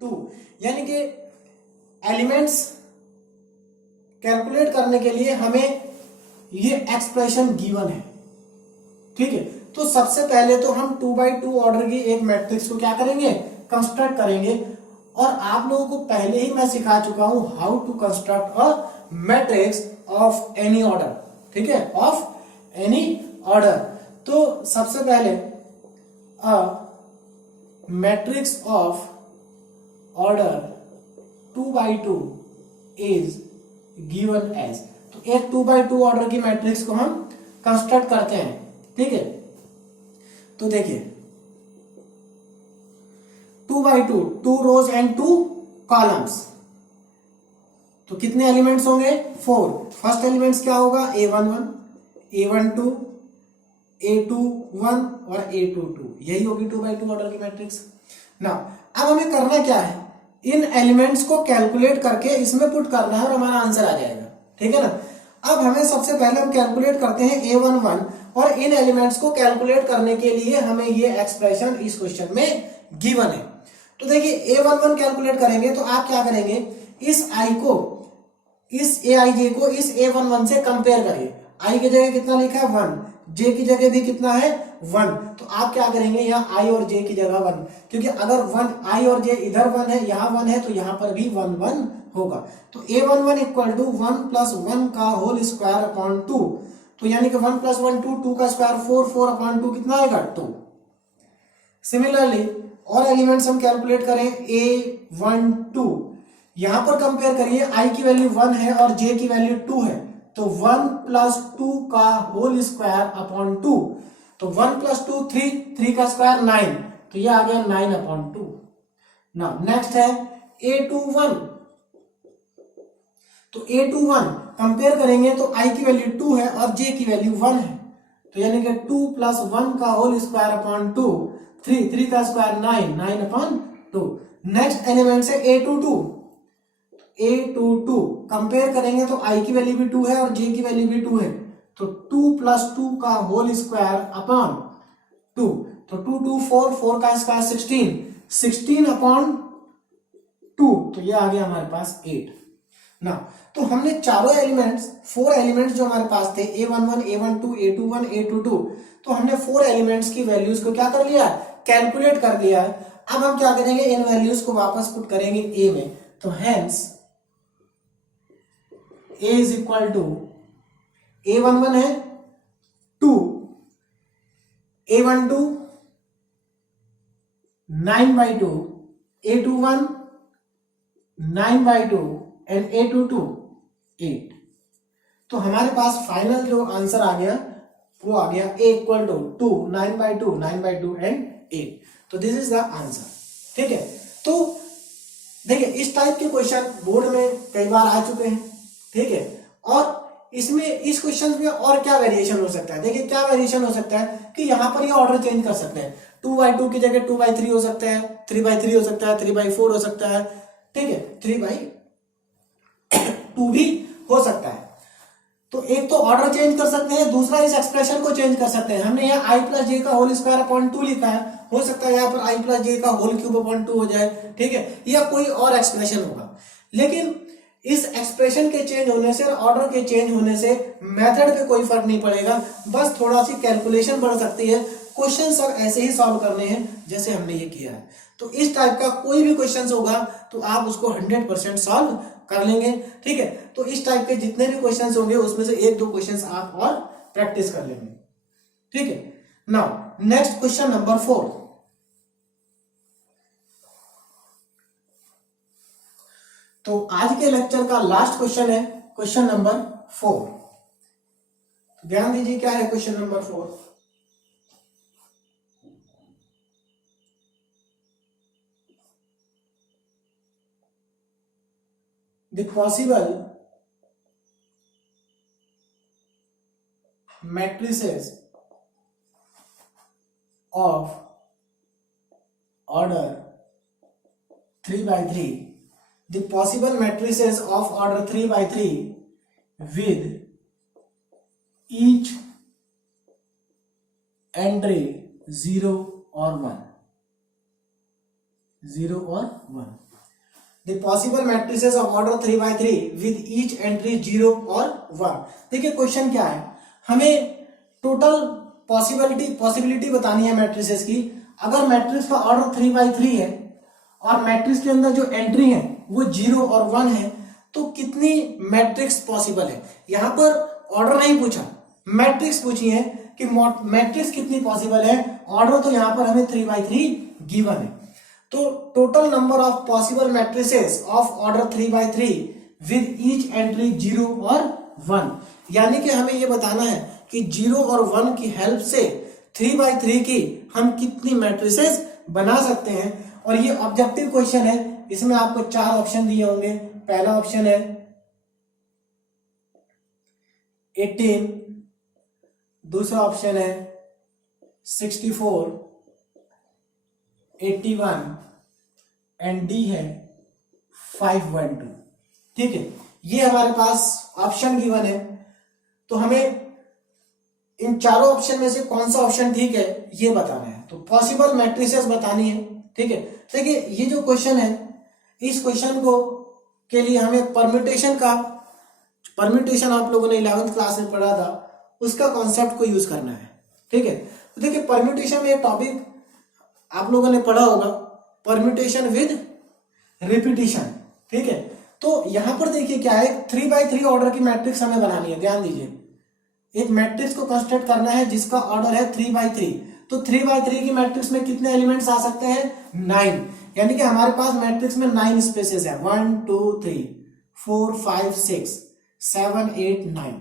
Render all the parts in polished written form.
To, यानी कि elements calculate करने के लिए हमें ये एक्सप्रेशन गिवन है। ठीक है, तो सबसे पहले तो हम 2x2 ऑर्डर की एक मैट्रिक्स को क्या करेंगे, कंस्ट्रक्ट करेंगे। और आप लोगों को पहले ही मैं सिखा चुका हूं how to construct a matrix of any order. ठीक है, ऑफ एनी ऑर्डर। तो सबसे पहले a matrix of order 2x2 is given as. तो एक 2x2 ऑर्डर की मैट्रिक्स को हम कंस्ट्रक्ट करते हैं। ठीक है, तो देखिए 2x2, 2 रोज एंड 2 कॉलम्स। तो कितने एलिमेंट्स होंगे, 4। फर्स्ट एलिमेंट्स क्या होगा, a11, a12, a21 और a22, यही होगी 2x2 ऑर्डर की मैट्रिक्स ना। अब हमें करना क्या है, इन एलिमेंट्स को कैलकुलेट करके इसमें पुट करना है और हमारा आंसर आ जाएगा। ठीक है ना। अब हमें सबसे पहले हम कैलकुलेट करते हैं a11 और इन एलिमेंट्स को कैलकुलेट करने के लिए हमें ये एक्सप्रेशन इस क्वेश्चन में गिवन है। तो देखिए a11 कैलकुलेट करेंगे तो आप क्या करेंगे, इस i को, इस aij को इस a11 से कंपेयर करिए। i की जगह कितना लिखा है 1, j की जगह भी कितना है 1। तो आप क्या करेंगे, यहाँ i और j की जगह 1, क्योंकि अगर 1 i और j इधर 1 है, यहाँ 1 है, तो यहाँ पर भी 1 1 होगा। तो a11 इक्वल टू 1 प्लस 1 का होल स्क्वायर अपॉन 2। तो यानी कि 1 प्लस 1 2, 2 का स्क्वायर 4, 4 अपॉन 2 कितना आएगा 2। सिमिलरली और एलिमेंट्स हम कैलकुलेट करें a12, यहां पर कंपेयर करिए, i की वैल्यू 1 है और j की वैल्यू 2 है। तो 1 प्लस 2 का होल स्क्वायर अपॉन 2। तो 1 प्लस 2 3, 3 का स्क्वायर 9, तो ये आ गया 9 अपॉन 2। ना नेक्स्ट है a21। तो a21 कंपेयर करेंगे तो i की वैल्यू 2 है और j की वैल्यू 1 है। तो यानी कि 2 प्लस 1 का होल स्क्वायर अपॉन 2, 3, 3 का स्क्वायर 9, 9 अपॉन 2। नेक्स्ट एलिमेंट है a22। a22 कंपेयर करेंगे तो i की वैल्यू भी 2 है और j की वैल्यू भी 2 है। तो 2 प्लस 2 का होल स्क्वायर अपॉन 2। तो 2 2 4, 4 का स्क्वायर 16, 16 अपॉन 2। तो ये आ गया हमारे पास 8 ना। तो हमने चारों एलिमेंट्स, 4 एलिमेंट्स जो हमारे पास थे a11, a12, a21, a22, तो हमने 4 एलिमेंट्स की वैल्यूज को क्या कर लिया, कैलकुलेट कर लिया है। अब हम क्या करेंगे, इन वैल्यूज को वापस पुट करेंगे a में। तो hence a is equal to, a11 है 2, a12 9/2, a21 9/2 एंड a22 8। तो हमारे पास फाइनल जो आंसर आ गया वो आ गया a इक्वल टू 2, 9/2, 9/2 एंड 8। तो दिस इज द आंसर। ठीक है, तो देखिए इस टाइप के क्वेश्चन बोर्ड में कई बार आ चुके हैं। ठीक है, और इसमें इस क्वेश्चन में और क्या वेरिएशन हो सकता है, देखिए क्या वेरिएशन हो सकता है कि यहाँ पर ये ऑर्डर चेंज कर सकते हैं। 2/2 की जगह 2/3 हो सकता है, 3/3 हो सकता है, 3/4 हो सकता है। ठीक है, 3/2 भी हो सकता है। तो एक तो ऑर्डर चेंज कर सकते हैं, दूसरा इस एक्सप्रेशन को चेंज कर सकते हैं। हमने यहाँ i प्लस जे का होल स्क्वायर अपॉन 2 लिखा है, हो सकता है यहाँ पर i प्लस जे का होल क्यूब अपॉन 2 हो जाए। ठीक है, या कोई और एक्सप्रेशन होगा। लेकिन इस एक्सप्रेशन के चेंज होने से और ऑर्डर के चेंज होने से मेथड पे कोई फर्क नहीं पड़ेगा, बस थोड़ा सी कैलकुलेशन बढ़ सकती है। क्वेश्चन सब ऐसे ही सॉल्व करने हैं जैसे हमने ये किया है। तो इस टाइप का कोई भी क्वेश्चन होगा तो आप उसको 100% सॉल्व कर लेंगे। ठीक है, तो इस टाइप के जितने भी क्वेश्चंस होंगे उसमें से 1-2 क्वेश्चंस आप और प्रैक्टिस कर लेंगे। ठीक है, नाउ नेक्स्ट क्वेश्चन नंबर 4। तो आज के लेक्चर का लास्ट क्वेश्चन है क्वेश्चन नंबर 4। ध्यान दीजिए क्या है question number 4। The possible matrices of order 3/3, the possible matrices of order 3/3 with each entry 0 or 1, 0 or 1। The possible matrices of order 3x3 with each entry 0 और 1। देखिए question क्या है, हमें टोटल पॉसिबिलिटी बतानी है मैट्रिसेस की। अगर मैट्रिक्स का ऑर्डर 3x3 है और मैट्रिक्स के अंदर जो एंट्री है वो 0 और 1 है, तो कितनी मैट्रिक्स पॉसिबल है। यहां पर ऑर्डर नहीं पूछा, मैट्रिक्स पूछी है कि मैट्रिक्स कितनी पॉसिबल है। ऑर्डर तो यहां पर हमें 3x3 गिवन है। तो total number of possible matrices of order 3x3 with each entry 0 और 1, यानी कि हमें यह बताना है कि 0 और 1 की हेल्प से 3x3 की हम कितनी मैट्रिसेस बना सकते हैं। और ये ऑब्जेक्टिव क्वेश्चन है, इसमें आपको 4 ऑप्शन दिए होंगे। पहला ऑप्शन है 18, दूसरा ऑप्शन है 64, 81 एंड डी है 512। ठीक है, ये हमारे पास ऑप्शन गिवन है। तो हमें इन चारों ऑप्शन में से कौन सा ऑप्शन ठीक है ये बताना है। तो पॉसिबल मैट्रिसेस बतानी है। ठीक है, देखिए ये जो क्वेश्चन है, इस क्वेश्चन को के लिए हमें परम्यूटेशन आप लोगों ने 11th क्लास में पढ़ा था, उसका कॉन्सेप्ट को यूज करना है। ठीक है, तो देखिए परम्यूटेशन में एक टॉपिक आप लोगों ने पढ़ा होगा, परम्यूटेशन विद रिपीटिशन। ठीक है, तो यहां पर देखिए क्या है, 3x3 ऑर्डर की मैट्रिक्स हमें बनानी है। ध्यान दीजिए, एक मैट्रिक्स को कंस्ट्रक्ट करना है जिसका ऑर्डर है 3x3। तो 3x3 की मैट्रिक्स में कितने एलिमेंट्स आ सकते हैं, 9। यानी कि हमारे पास मैट्रिक्स में 9 स्पेसेस है, 1 2 3 4 5 6 7 8 9।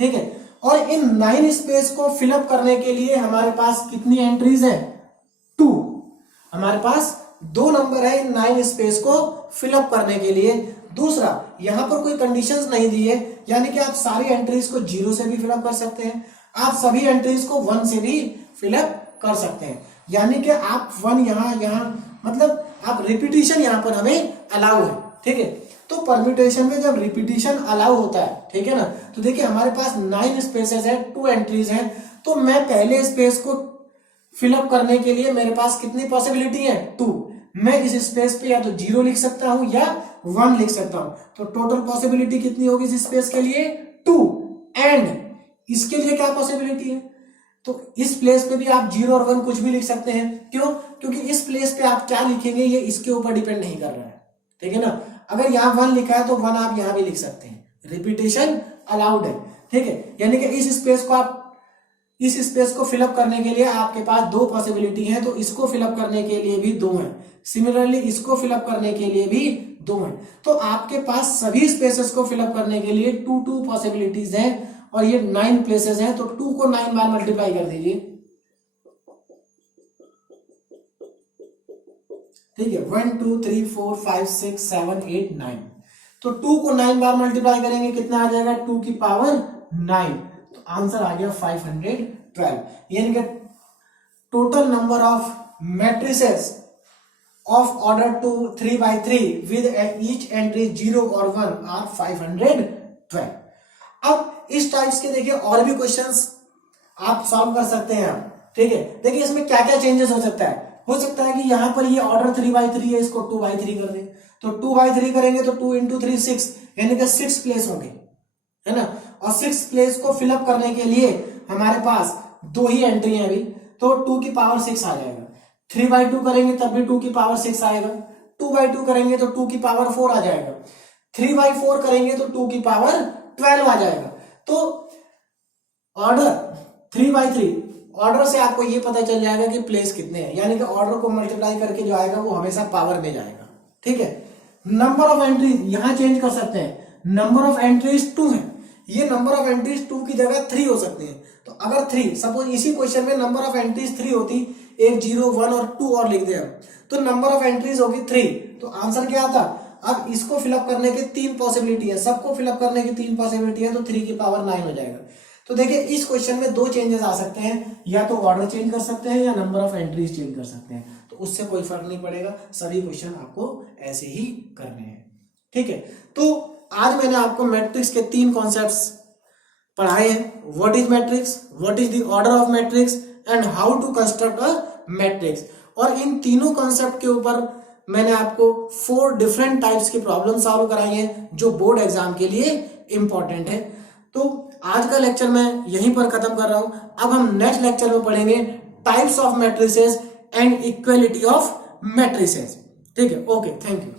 ठीक है, और इन 9 स्पेस को फिलअप करने के लिए हमारे पास कितनी एंट्रीज है, 2। हमारे पास 2 नंबर है इन 9 स्पेस को फिलअप करने के लिए। दूसरा, यहां पर कोई कंडीशंस नहीं दी है, यानी कि आप सारी एंट्रीज को 0 से भी फिलअप कर सकते हैं, आप सभी एंट्रीज को 1 से भी फिलअप कर सकते हैं। यानी कि आप 1 यहां मतलब आप रिपीटिशन यहां पर हमें अलाउ है। ठीक है, तो परम्यूटेशन में जब रिपीटिशन अलाउ होता है, ठीक है ना, तो देखिए हमारे पास 9 स्पेसेस है, 2 एंट्रीज हैं। तो मैं पहले स्पेस को फिलअप करने के लिए मेरे पास कितनी पॉसिबिलिटी है, 2। मैं इस स्पेस पे या तो 0 लिख सकता हूं या 1 लिख सकता हूं। तो टोटल पॉसिबिलिटी कितनी होगी इस स्पेस के लिए, 2। एंड इसके लिए क्या पॉसिबिलिटी है, तो इस प्लेस पे भी आप 0 और 1 कुछ भी लिख सकते हैं। क्यों, क्योंकि इस प्लेस पे आप क्या लिखेंगे ये इसके ऊपर डिपेंड नहीं कर रहा है। ठीक है ना, अगर यहाँ 1 लिखा है तो 1 आप यहां भी लिख सकते हैं, रिपीटेशन अलाउड है। ठीक है, यानी कि इस स्पेस को फिलअप करने के लिए आपके पास 2 पॉसिबिलिटी है, तो इसको फिलअप करने के लिए भी 2 है, सिमिलरली इसको फिलअप करने के लिए भी 2 है। तो आपके पास सभी स्पेसेस को फिलअप करने के लिए 2 पॉसिबिलिटीज हैं, और ये 9 प्लेसेस हैं। तो 2 को 9 बार मल्टीप्लाई कर दीजिए। ठीक है, 1 2 3 4 5 6 7 8 9। तो 2 को 9 बार मल्टीप्लाई करेंगे, कितना आ जाएगा, 2 की पावर 9। तो आंसर आ गया 512। यानी कि total number of matrices of order 3x3 with each entry 0 और 1 आर 512। अब इस टाइप्स के देखिए और भी क्वेश्चंस आप सॉल्व कर सकते हैं। ठीक है, देखिए इसमें क्या क्या चेंजेस हो सकता है। हो सकता है कि यहां पर ये ऑर्डर 3x3 है, इसको 2x3 कर दें। तो 2x3 करेंगे तो 2 × 3 6, यानी कि 6 प्लेस होंगे, है ना। और 6 प्लेस को फिलअप करने के लिए हमारे पास 2 ही एंट्री है अभी, तो 2 की पावर 6 आ जाएगा। 3x2 करेंगे तब भी 2 की पावर 6 आएगा। 2x2 करेंगे तो 2 की पावर 4 आ जाएगा। 3x4 करेंगे तो 2 की पावर 12 आ जाएगा। तो ऑर्डर 3x3 ऑर्डर से आपको ये पता चल जाएगा कि प्लेस कितने हैं, यानी कि ऑर्डर को मल्टीप्लाई करके जो आएगा वो हमेशा पावर में जाएगा। ठीक है, नंबर ऑफ एंट्रीज यहां चेंज कर सकते हैं। नंबर ऑफ एंट्रीज 2 है, ये नंबर ऑफ एंट्रीज 2 की जगह 3 हो सकते हैं। तो अगर 3 सपोज इसी क्वेश्चन में नंबर ऑफ एंट्रीज 3 होती, 1 0 1 और 2 और लिख दे हम, तो नंबर ऑफ एंट्रीज होगी 3। तो आंसर क्या आता, अब इसको फिलअप करने के 3 पॉसिबिलिटी है, सबको फिलअप करने की 3 पॉसिबिलिटी है, तो 3 की पावर 9 हो जाएगा। तो देखिए इस क्वेश्चन में 2 चेंजेस आ सकते हैं, या तो ऑर्डर चेंज कर सकते हैं या नंबर ऑफ एंट्रीज चेंज कर सकते हैं। तो उससे कोई फर्क नहीं पड़ेगा, सभी क्वेश्चन आपको ऐसे ही करने हैं। ठीक है, तो आज मैंने आपको मैट्रिक्स के 3 कॉन्सेप्ट्स पढ़ाए हैं। What is matrix, what is the order of matrix and how to construct a matrix. और इन तीनों कॉन्सेप्ट के ऊपर मैंने आपको 4 डिफरेंट टाइप्स की प्रॉब्लम सॉल्व कराई है जो बोर्ड एग्जाम के लिए इंपॉर्टेंट है। तो आज का लेक्चर मैं यहीं पर खत्म कर रहा हूं। अब हम नेक्स्ट लेक्चर में पढ़ेंगे types of matrices and equality of matrices. ठीक है, ओके, थैंक यू।